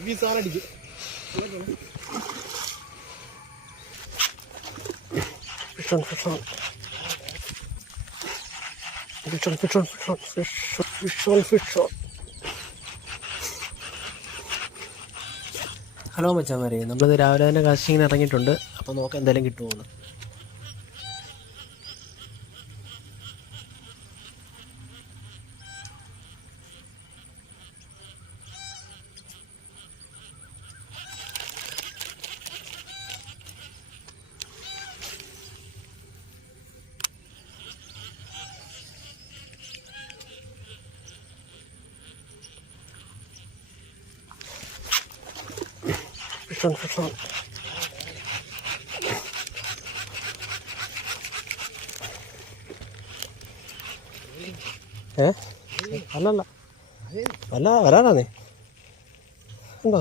ഈ സാറടിക്കും Fish on, fish on. Fish on, fish on, fish on, fish on, fish on, fish on. Hello മച്ചാമാരെ നമ്മളിത് രാവിലെ തന്നെ കാശിങ്ങനെ ഇറങ്ങിയിട്ടുണ്ട് അപ്പോൾ നോക്കാം എന്തായാലും കിട്ടുമോന്ന് ഫിഷ് ഫിഷ് ഓൺ ഏ? അല്ലല്ല. അല്ല വരാനാണേ. ഉണ്ടോ.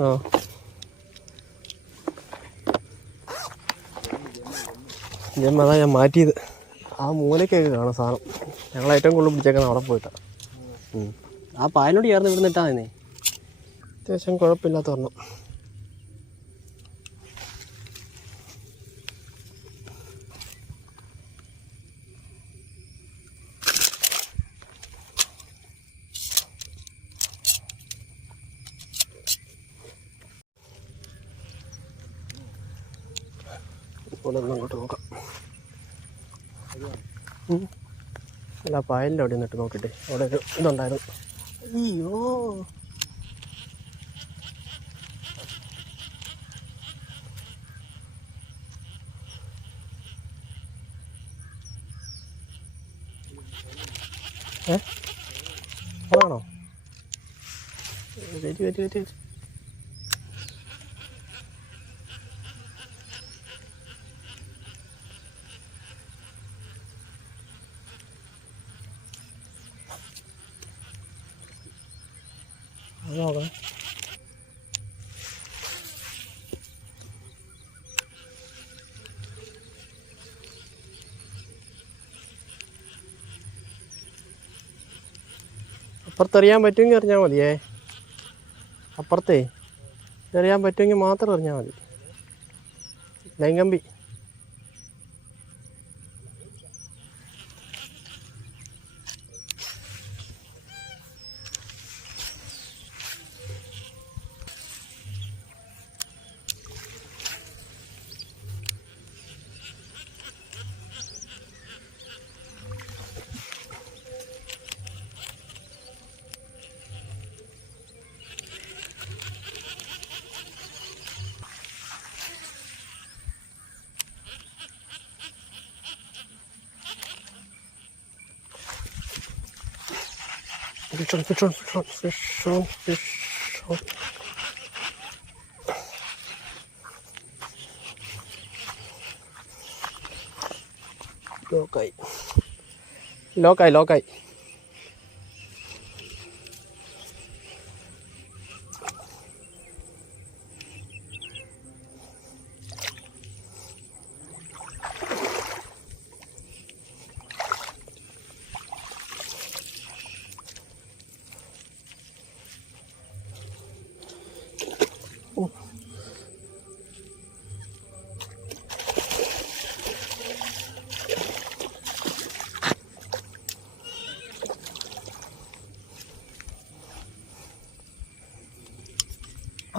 ആ. ഞാൻ അതാ ഞാൻ മാറ്റിയത്. ആ മൂലക്കൊക്കെ കാണാം സാധനം. ഞങ്ങൾ ഏറ്റവും കൂടുതൽ പിടിച്ചേക്കുന്നത് അവിടെ പോയിട്ടാണ് ആ പായലോട് ചേർന്ന് ഇവിടെ നിന്നിട്ടാ തന്നെ അത്യാവശ്യം കുഴപ്പമില്ലാത്ത ഒരെണ്ണം. ഇപ്പോൾ ഒന്ന് അങ്ങോട്ട് നോക്കാം. അല്ല പായലിന്റെ അവിടെ നിന്നിട്ട് നോക്കട്ടെ. അവിടെ ഒരു ഇതുണ്ടായിരുന്നു. അയ്യോ. ഏ? അതാണോ? വെരി വെരി വെരി അത് നോക്കാം അപ്പുറത്തെറിയാൻ പറ്റുമെങ്കിൽ എറിഞ്ഞാൽ മതിയേ. അപ്പുറത്തേ എറിയാൻ പറ്റുമെങ്കിൽ മാത്രം എറിഞ്ഞാൽ മതി. Line fish on, fish on, fish on, fish on, fish on. Lỗ cậy. Lỗ cậy, lỗ cậy.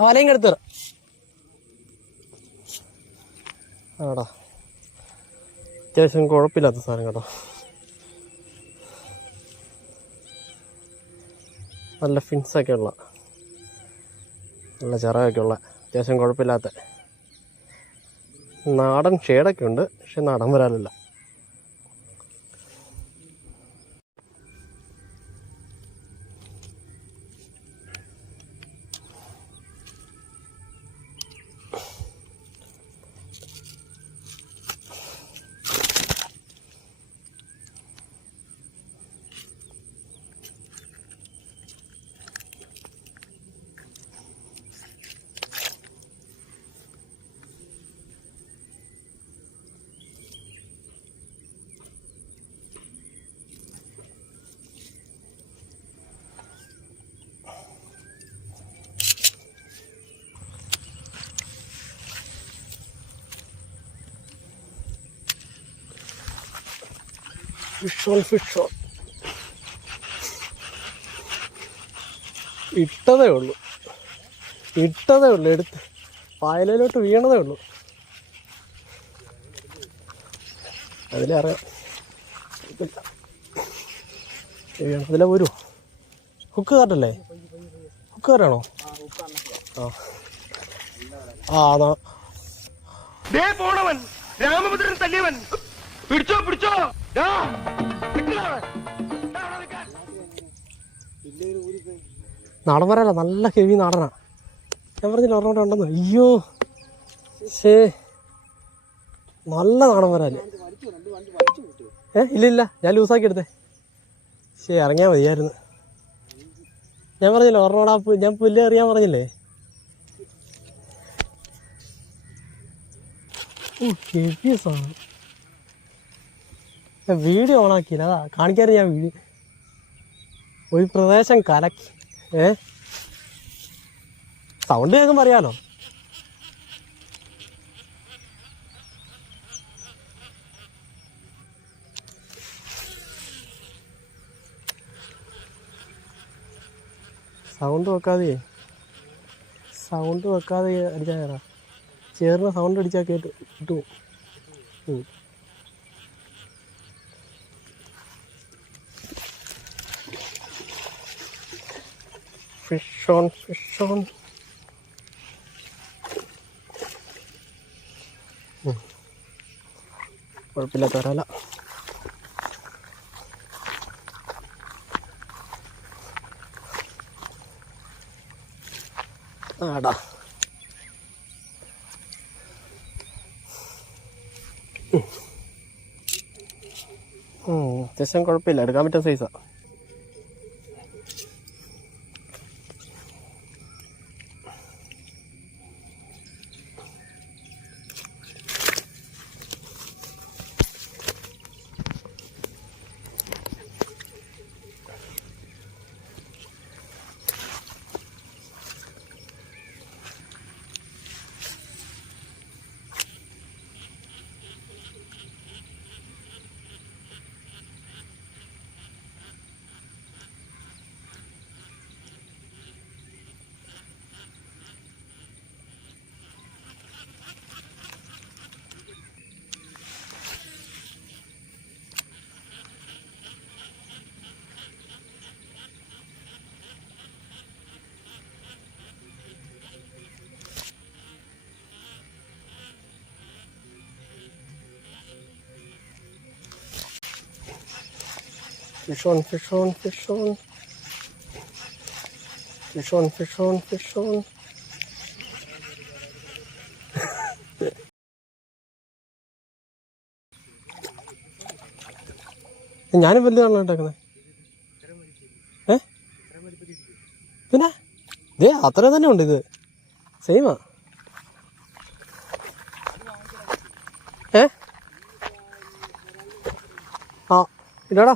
ആലയും കെടുത്തു ആടാ. അത്യാവശ്യം കുഴപ്പമില്ലാത്ത സാധനം കേട്ടോ. നല്ല ഫിൻസൊക്കെ ഉള്ള. നല്ല ചിറകൊക്കെ ഉള്ള. അത്യാവശ്യം കുഴപ്പമില്ലാത്ത. നാടൻ ഷേഡൊക്കെ ഉണ്ട് പക്ഷെ നാടൻ വരാലില്ല ഫിഷ് ഓൺ ഇട്ടതേ ഉള്ളൂ. ഇട്ടതേ ഉള്ളൂ. എടുത്ത് പായലിലോട്ട് വീണതേ ഉള്ളൂ. അതിലറിയാം ഇതിലെ വരൂ ഹുക്ക് കാട്ടല്ലേ ഹുക്ക് കാരാണോ ആ. ആ അതാ. പോണവൻ. രാമഭദ്രൻ തല്ലിയവൻ. പിടിച്ചോ പിടിച്ചോ. നാടൻ വരാല നല്ല ഹെവി നാടനാ. ഞാൻ പറഞ്ഞില്ല ഒരെണ്ണം ഉണ്ടെന്ന്? അയ്യോ. ശേ നല്ല നാടൻ വരാൽ. ഏ ഇല്ല ഇല്ല. ഞാൻ ലൂസാക്കി എടുത്തേ. ശേ ഇറങ്ങിയാൽ മതിയായിരുന്നു. ഞാൻ പറഞ്ഞില്ല ഒരെണ്ണോടാ ഞാൻ പുല്ല് എറിയാൻ പറഞ്ഞില്ലേ? ഓ ഹെവി സാധനം. ഞാൻ വീഡിയോ ഓണാക്കിയില്ല അതാ കാണിക്കാറ് ഞാൻ വീഡിയോ ഒരു പ്രദേശം കലക്കി. ഏ? സൗണ്ട് കേൾക്കുമ്പോൾ അറിയാലോ? സൗണ്ട് വെക്കാതെ സൗണ്ട് വെക്കാതെ അടിച്ചാൽ ചേർന്ന സൗണ്ട് അടിച്ചാൽ കേട്ട് കിട്ടും. ഫിഷ് ഓൺ ഫിഷ് ഓൺ കുഴപ്പമില്ലാത്ത വരാല ആടാ. അത്യാവശ്യം കുഴപ്പമില്ല. എടുക്കാൻ പറ്റുന്ന സൈസാ Fish on, fish on, fish on. Fish on, fish on, fish on. ഞാനും വലുതാണല്ലോ ഉണ്ടാക്കുന്നത് ഏ? പിന്നെ? ദേ അത്ര തന്നെ ഉണ്ട് ഇത്. സെയിമാ ഏ? ആ ഇടാടാ.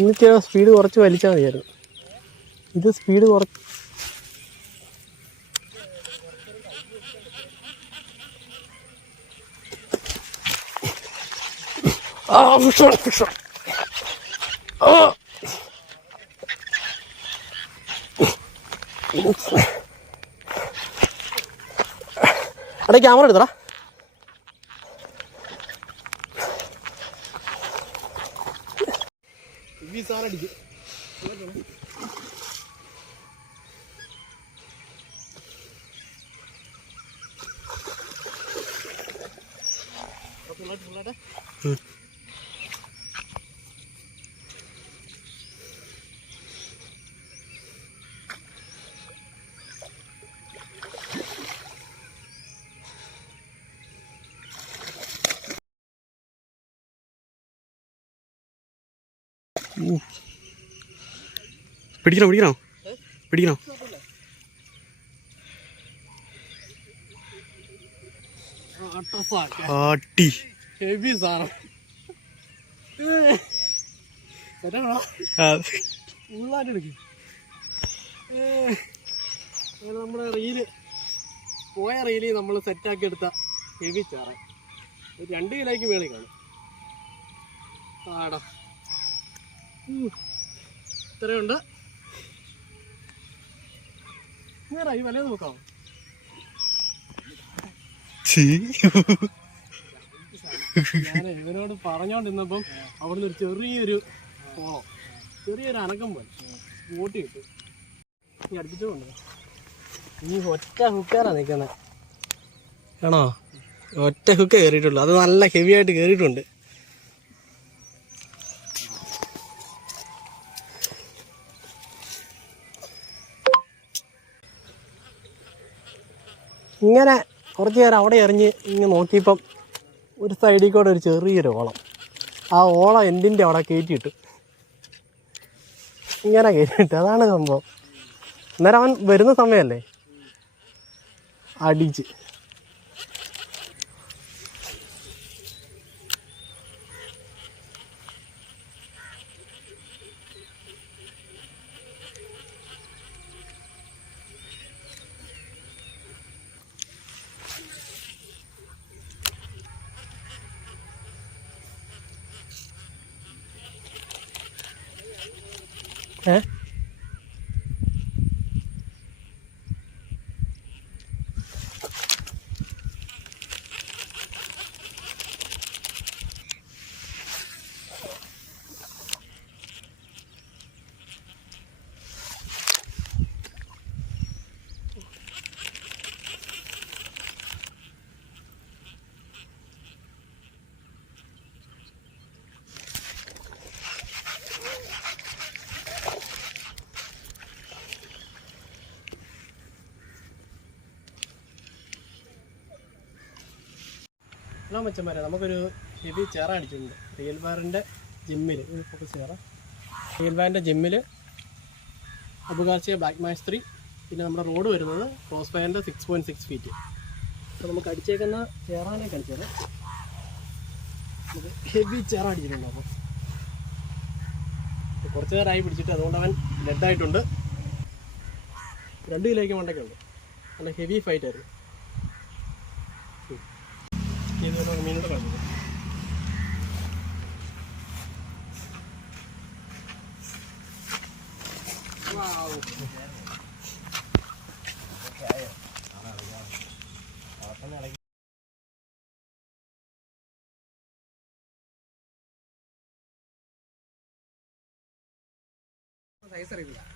എന്നിട്ട് സ്പീഡ് കുറച്ച് വലിച്ചാൽ മതിയായിരുന്നു. ഇത് സ്പീഡ് കുറച്ച് ആ. എടാ ക്യാമറ എടുത്തടാ. സാറടിക്കും പിടിക്കണോ പിടിക്കണം? പിടിക്കണോ? ഹെവി സാറ നമ്മുടെ റീൽ. പോയ റീൽ നമ്മൾ സെറ്റാക്കി എടുത്ത ഹെവി ചാറ. ഒരു രണ്ട് കിലോയ്ക്ക് മേളിൽ കാണും. ആടാ. ഇത്രയുണ്ട്. വില നോക്കാം ഞാൻ ഇവനോട് പറഞ്ഞോണ്ടിരുന്നപ്പം അവിടുന്ന് ഒരു ചെറിയൊരു പോളം ചെറിയൊരു അനക്കം പോലെ ഓട്ടി കിട്ടും നീ അടുപ്പിച്ചോണ്ട് നീ ഒറ്റ ഹുക്കാരാ നിൽക്കുന്നത് ആണോ? ഒറ്റ ഹുക്ക് കയറിയിട്ടുള്ളൂ. അത് നല്ല ഹെവി ആയിട്ട് കയറിയിട്ടുണ്ട്. ഇങ്ങനെ കുറച്ച് നേരം അവിടെ എറിഞ്ഞ് ഇങ്ങനെ നോക്കിയപ്പം ഒരു സൈഡിൽ കൂടെ ഒരു ചെറിയൊരു ഓളം. ആ ഓളം എന്തിന്റെ അവിടെ കയറ്റിയിട്ട്? ഇങ്ങനെ കയറ്റിയിട്ട്. അതാണ് സംഭവം. അന്നേരം അവൻ വരുന്ന സമയമല്ലേ? അടിച്ച്. ഏ ഹലോ മച്ചന്മാരെ നമുക്കൊരു ഹെവി ചേറ അടിച്ചിട്ടുണ്ട്. റിയൽ ബാറിന്റെ ജിമ്മിൽ ഫോക്കസ് ചെയർ റിയൽ ബാറിന്റെ ജിമ്മിൽ അബുകാശിയ ബ്ലാക്ക് മാച്ച് ത്രീ പിന്നെ നമ്മുടെ റോഡ് വരുന്നത് ക്രോസ് ഫയറിന്റെ സിക്സ് പോയിന്റ് സിക്സ് ഫീറ്റ് അപ്പോൾ നമുക്ക് അടിച്ചേക്കുന്ന ചേറാനെ കളിച്ചത് ഹെവി ചേറ അടിച്ചിട്ടുണ്ട് അപ്പോൾ കുറച്ച് നേരമായി പിടിച്ചിട്ട് അതുകൊണ്ട് അവൻ ഡെഡായിട്ടുണ്ട് രണ്ട് കിലോയ്ക്ക് മണ്ടൊക്കെ ഉണ്ട് നല്ല ഹെവി ഫൈറ്റ് ആയിരുന്നു. ഇതുപോലെ മീനോട് കളഞ്ഞു സൈസ് അറിയില്ല.